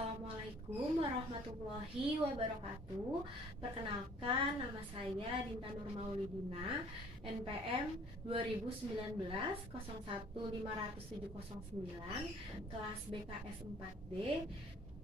Assalamualaikum warahmatullahi wabarakatuh. Perkenalkan, nama saya Dinta Nur Maulidina, NPM 2019 015709, kelas BKS 4D,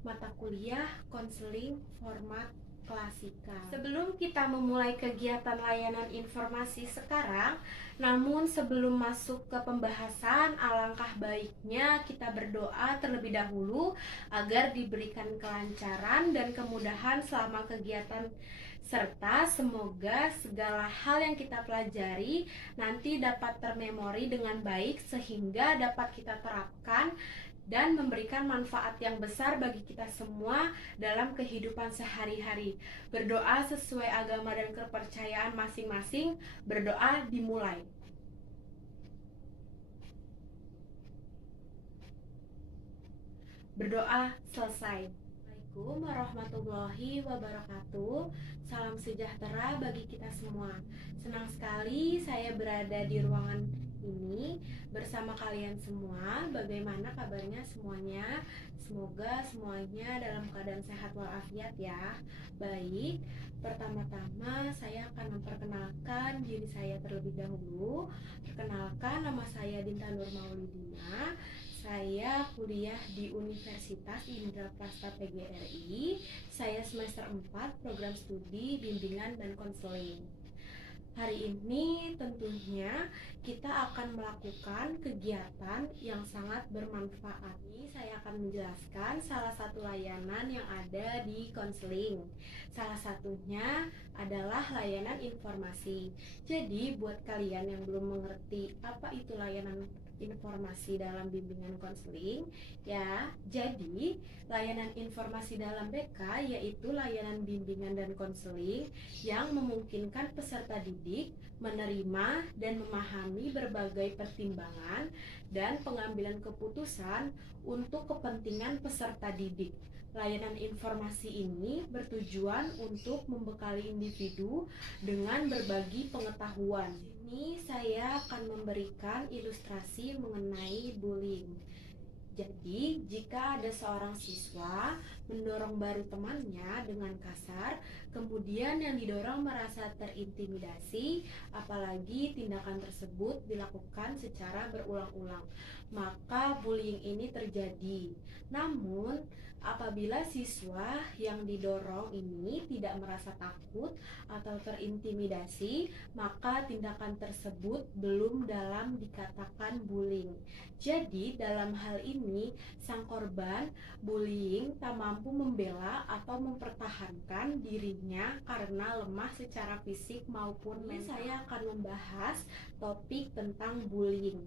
mata kuliah konseling format klasika. Sebelum kita memulai kegiatan layanan informasi sekarang, namun sebelum masuk ke pembahasan, alangkah baiknya kita berdoa terlebih dahulu agar diberikan kelancaran dan kemudahan selama kegiatan, serta semoga segala hal yang kita pelajari nanti dapat termemori dengan baik sehingga dapat kita terapkan dan memberikan manfaat yang besar bagi kita semua dalam kehidupan sehari-hari. Berdoa sesuai agama dan kepercayaan masing-masing. Berdoa dimulai. Berdoa selesai. Assalamualaikum warahmatullahi wabarakatuh. Salam sejahtera bagi kita semua. Senang sekali saya berada di ruangan ini bersama kalian semua. Bagaimana kabarnya semuanya? Semoga semuanya dalam keadaan sehat walafiat ya. Baik, pertama-tama saya akan memperkenalkan diri saya terlebih dahulu. Perkenalkan, nama saya Dinta Nur Maulidina. Saya kuliah di Universitas Indraprasta PGRI. Saya semester 4 program studi bimbingan dan konseling. Hari ini tentunya kita akan melakukan kegiatan yang sangat bermanfaat. Ini saya akan menjelaskan salah satu layanan yang ada di konseling. Salah satunya adalah layanan informasi. Jadi buat kalian yang belum mengerti apa itu layanan informasi dalam bimbingan konseling ya, jadi layanan informasi dalam BK yaitu layanan bimbingan dan konseling yang memungkinkan peserta didik menerima dan memahami berbagai pertimbangan dan pengambilan keputusan untuk kepentingan peserta didik. Layanan informasi ini bertujuan untuk membekali individu dengan berbagi pengetahuan. Ini saya akan memberikan ilustrasi mengenai bullying. Jadi, jika ada seorang siswa mendorong baru temannya dengan kasar, kemudian yang didorong merasa terintimidasi, apalagi tindakan tersebut dilakukan secara berulang-ulang, maka bullying ini terjadi. Namun, apabila siswa yang didorong ini tidak merasa takut atau terintimidasi, maka tindakan tersebut belum dalam dikatakan bullying. Jadi, dalam hal ini, sang korban bullying tak mampu membela atau mempertahankan dirinya karena lemah secara fisik maupun mental. Saya akan membahas topik tentang bullying.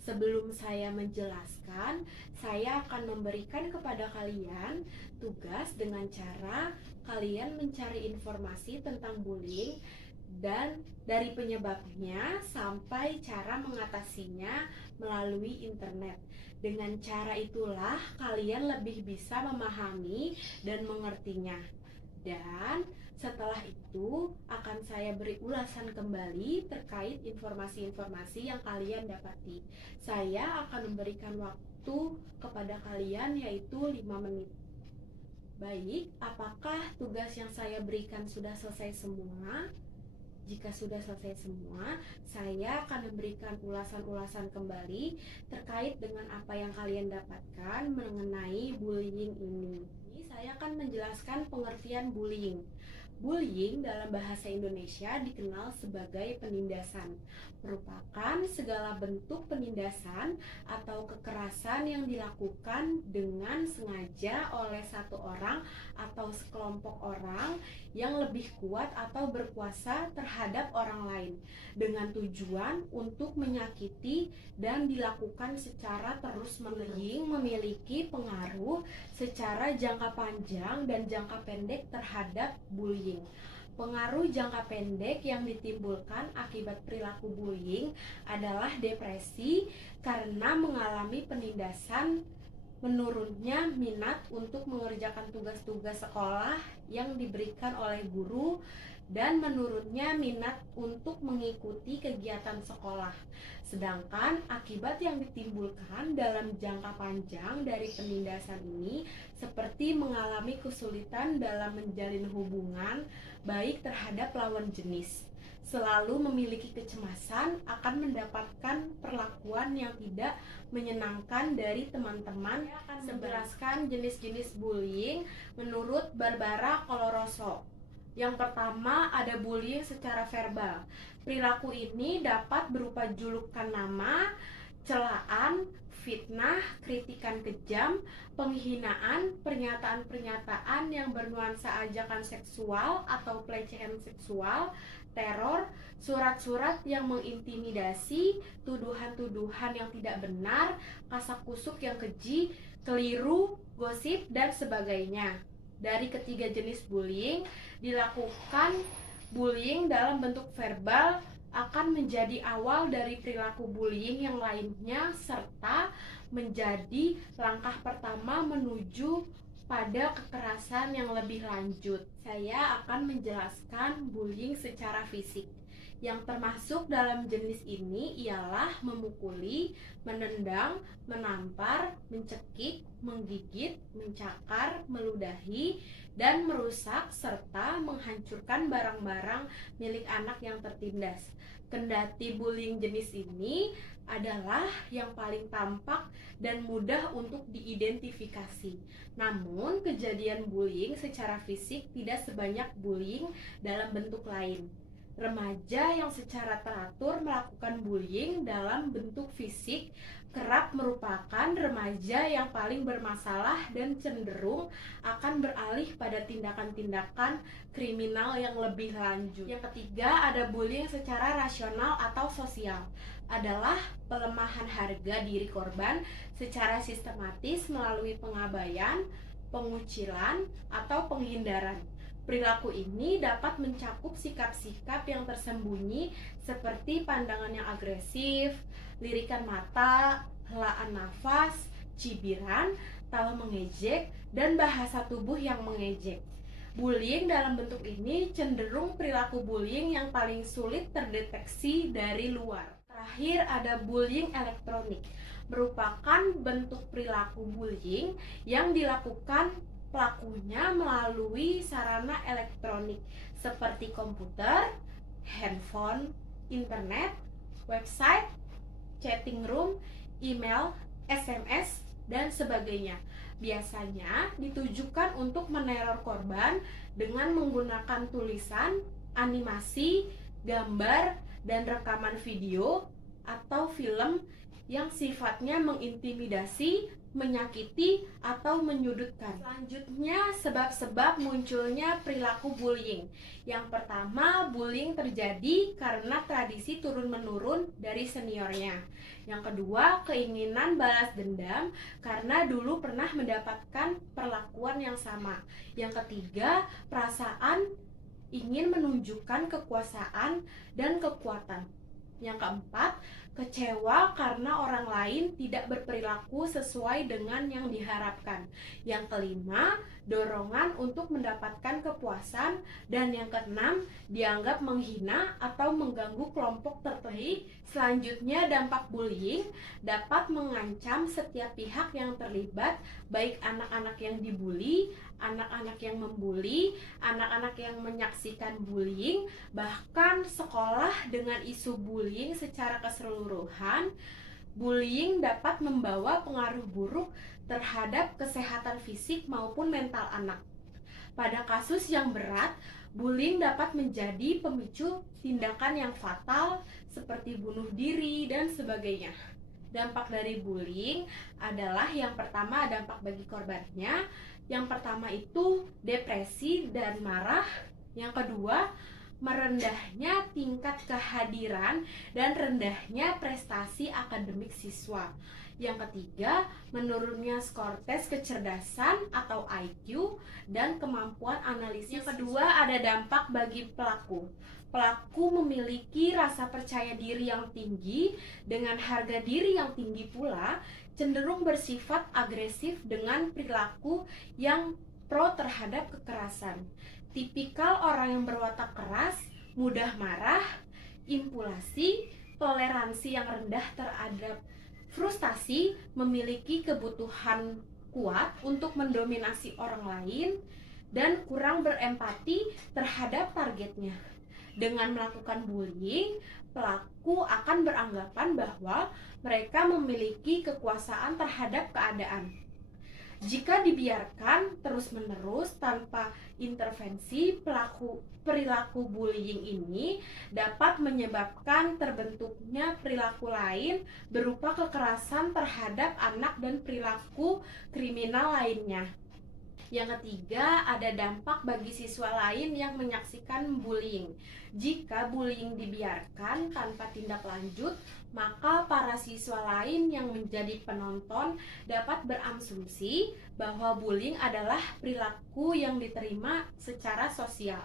Sebelum saya menjelaskan, saya akan memberikan kepada kalian tugas dengan cara kalian mencari informasi tentang bullying dan dari penyebabnya sampai cara mengatasinya melalui internet. Dengan cara itulah kalian lebih bisa memahami dan mengertinya. Dan setelah itu akan saya beri ulasan kembali terkait informasi-informasi yang kalian dapati. Saya akan memberikan waktu kepada kalian yaitu 5 menit. Baik, apakah tugas yang saya berikan sudah selesai semua? Jika sudah selesai semua, saya akan memberikan ulasan-ulasan kembali terkait dengan apa yang kalian dapatkan mengenai bullying ini. Saya akan menjelaskan pengertian bullying. Bullying dalam bahasa Indonesia dikenal sebagai penindasan, merupakan segala bentuk penindasan atau kekerasan yang dilakukan dengan sengaja oleh satu orang atau sekelompok orang yang lebih kuat atau berkuasa terhadap orang lain dengan tujuan untuk menyakiti dan dilakukan secara terus-menerus. Memiliki pengaruh secara jangka panjang dan jangka pendek terhadap bullying. Pengaruh jangka pendek yang ditimbulkan akibat perilaku bullying adalah depresi karena mengalami penindasan, menurunnya minat untuk mengerjakan tugas-tugas sekolah yang diberikan oleh guru, dan menurunnya minat untuk mengikuti kegiatan sekolah. Sedangkan akibat yang ditimbulkan dalam jangka panjang dari penindasan ini seperti mengalami kesulitan dalam menjalin hubungan baik terhadap lawan jenis, selalu memiliki kecemasan akan mendapatkan perlakuan yang tidak menyenangkan dari teman-teman. Saya akan menjelaskan jenis-jenis bullying menurut Barbara Coloroso. Yang pertama ada bullying secara verbal. Perilaku ini dapat berupa julukan nama, celaan, fitnah, kritikan kejam, penghinaan, pernyataan-pernyataan yang bernuansa ajakan seksual atau pelecehan seksual, teror, surat-surat yang mengintimidasi, tuduhan-tuduhan yang tidak benar, kasak-kusuk yang keji, keliru, gosip, dan sebagainya. Dari ketiga jenis bullying, dilakukan bullying dalam bentuk verbal akan menjadi awal dari perilaku bullying yang lainnya serta menjadi langkah pertama menuju pada kekerasan yang lebih lanjut. Saya akan menjelaskan bullying secara fisik. Yang termasuk dalam jenis ini ialah memukuli, menendang, menampar, mencekik, menggigit, mencakar, meludahi, dan merusak serta menghancurkan barang-barang milik anak yang tertindas. Kendati bullying jenis ini adalah yang paling tampak dan mudah untuk diidentifikasi. Namun, kejadian bullying secara fisik tidak sebanyak bullying dalam bentuk lain. Remaja yang secara teratur melakukan bullying dalam bentuk fisik kerap merupakan remaja yang paling bermasalah dan cenderung akan beralih pada tindakan-tindakan kriminal yang lebih lanjut. Yang ketiga ada bullying secara rasional atau sosial, adalah pelemahan harga diri korban secara sistematis melalui pengabaian, pengucilan, atau penghindaran. Perilaku ini dapat mencakup sikap-sikap yang tersembunyi seperti pandangan yang agresif, lirikan mata, helaan nafas, cibiran, tawa mengejek, dan bahasa tubuh yang mengejek. Bullying dalam bentuk ini cenderung perilaku bullying yang paling sulit terdeteksi dari luar. Terakhir ada bullying elektronik, merupakan bentuk perilaku bullying yang dilakukan pelakunya melalui sarana elektronik seperti komputer, handphone, internet, website, chatting room, email, SMS, dan sebagainya. Biasanya ditujukan untuk meneror korban dengan menggunakan tulisan, animasi, gambar, dan rekaman video atau film yang sifatnya mengintimidasi, menyakiti, atau menyudutkan. Selanjutnya, sebab-sebab munculnya perilaku bullying. Yang pertama, bullying terjadi karena tradisi turun-menurun dari seniornya. Yang kedua, keinginan balas dendam karena dulu pernah mendapatkan perlakuan yang sama. Yang ketiga, perasaan ingin menunjukkan kekuasaan dan kekuatan. Yang keempat, kecewa karena orang lain tidak berperilaku sesuai dengan yang diharapkan. Yang kelima, dorongan untuk mendapatkan kepuasan. Dan yang keenam, dianggap menghina atau mengganggu kelompok tertentu. Selanjutnya, dampak bullying dapat mengancam setiap pihak yang terlibat, baik anak-anak yang dibully, anak-anak yang membuli, anak-anak yang menyaksikan bullying, bahkan sekolah dengan isu bullying secara keseluruhan. Bullying dapat membawa pengaruh buruk terhadap kesehatan fisik maupun mental anak. Pada kasus yang berat, bullying dapat menjadi pemicu tindakan yang fatal seperti bunuh diri dan sebagainya. Dampak dari bullying adalah yang pertama dampak bagi korbannya. Yang pertama itu depresi dan marah. Yang kedua, merendahnya tingkat kehadiran dan rendahnya prestasi akademik siswa. Yang ketiga, menurunnya skor tes kecerdasan atau IQ dan kemampuan analisis. Yang kedua, ada dampak bagi pelaku. Pelaku memiliki rasa percaya diri yang tinggi dengan harga diri yang tinggi pula, cenderung bersifat agresif dengan perilaku yang pro terhadap kekerasan. Tipikal orang yang berwatak keras, mudah marah, impulsi, toleransi yang rendah terhadap frustasi, memiliki kebutuhan kuat untuk mendominasi orang lain, dan kurang berempati terhadap targetnya. Dengan melakukan bullying, pelaku akan beranggapan bahwa mereka memiliki kekuasaan terhadap keadaan. Jika dibiarkan terus-menerus tanpa intervensi, perilaku bullying ini dapat menyebabkan terbentuknya perilaku lain berupa kekerasan terhadap anak dan perilaku kriminal lainnya. Yang ketiga, ada dampak bagi siswa lain yang menyaksikan bullying. Jika bullying dibiarkan tanpa tindak lanjut, maka para siswa lain yang menjadi penonton dapat berasumsi bahwa bullying adalah perilaku yang diterima secara sosial.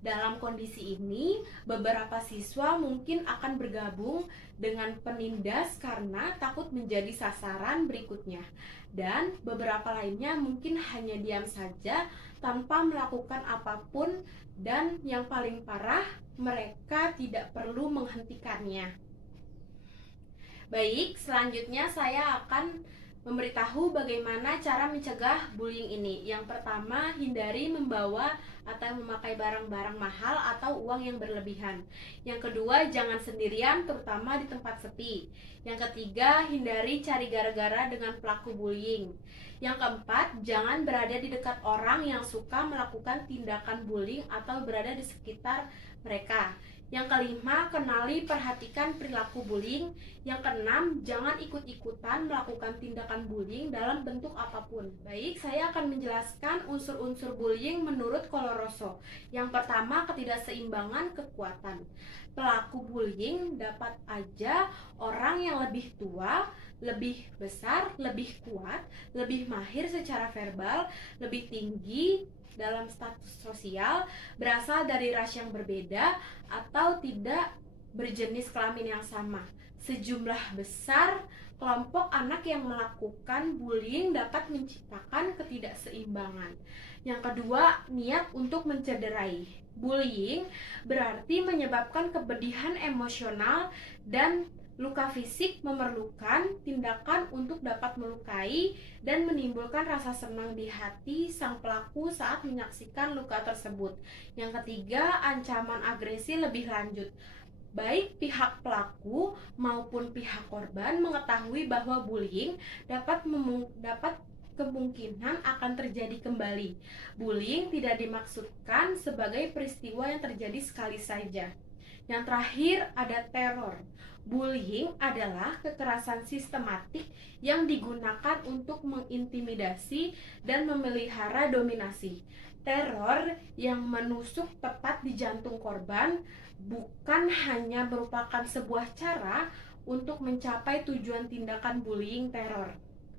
Dalam kondisi ini, beberapa siswa mungkin akan bergabung dengan penindas karena takut menjadi sasaran berikutnya. Dan beberapa lainnya mungkin hanya diam saja tanpa melakukan apapun, dan yang paling parah, mereka tidak perlu menghentikannya. Baik, selanjutnya saya akan memberitahu bagaimana cara mencegah bullying ini. Yang pertama, hindari membawa atau memakai barang-barang mahal atau uang yang berlebihan. Yang kedua, jangan sendirian, terutama di tempat sepi. Yang ketiga, hindari cari gara-gara dengan pelaku bullying. Yang keempat, jangan berada di dekat orang yang suka melakukan tindakan bullying atau berada di sekitar mereka. Yang kelima, kenali perhatikan perilaku bullying. Yang keenam, jangan ikut-ikutan melakukan tindakan bullying dalam bentuk apapun. Baik, saya akan menjelaskan unsur-unsur bullying menurut Coloroso. Yang pertama, ketidakseimbangan kekuatan. Pelaku bullying dapat aja orang yang lebih tua, lebih besar, lebih kuat, lebih mahir secara verbal, lebih tinggi dalam status sosial, berasal dari ras yang berbeda, atau tidak berjenis kelamin yang sama. Sejumlah besar kelompok anak yang melakukan bullying dapat menciptakan ketidakseimbangan. Yang kedua, niat untuk mencederai. Bullying berarti menyebabkan kepedihan emosional dan luka fisik, memerlukan tindakan untuk dapat melukai dan menimbulkan rasa senang di hati sang pelaku saat menyaksikan luka tersebut. Yang ketiga, ancaman agresi lebih lanjut. Baik pihak pelaku maupun pihak korban mengetahui bahwa bullying dapat kemungkinan akan terjadi kembali. Bullying tidak dimaksudkan sebagai peristiwa yang terjadi sekali saja. Yang terakhir, ada teror. Bullying adalah kekerasan sistematik yang digunakan untuk mengintimidasi dan memelihara dominasi. Teror yang menusuk tepat di jantung korban bukan hanya merupakan sebuah cara untuk mencapai tujuan tindakan bullying teror.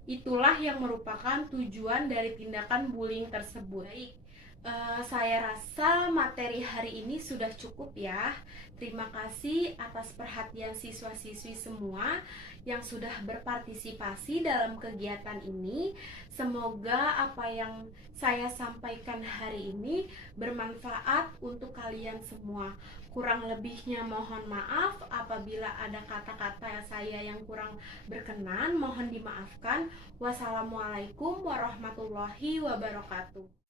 Itulah yang merupakan tujuan dari tindakan bullying tersebut. Baik, saya rasa materi hari ini sudah cukup ya. Terima kasih atas perhatian siswa-siswi semua yang sudah berpartisipasi dalam kegiatan ini. Semoga apa yang saya sampaikan hari ini bermanfaat untuk kalian semua. Kurang lebihnya mohon maaf apabila ada kata-kata saya yang kurang berkenan, mohon dimaafkan. Wassalamualaikum warahmatullahi wabarakatuh.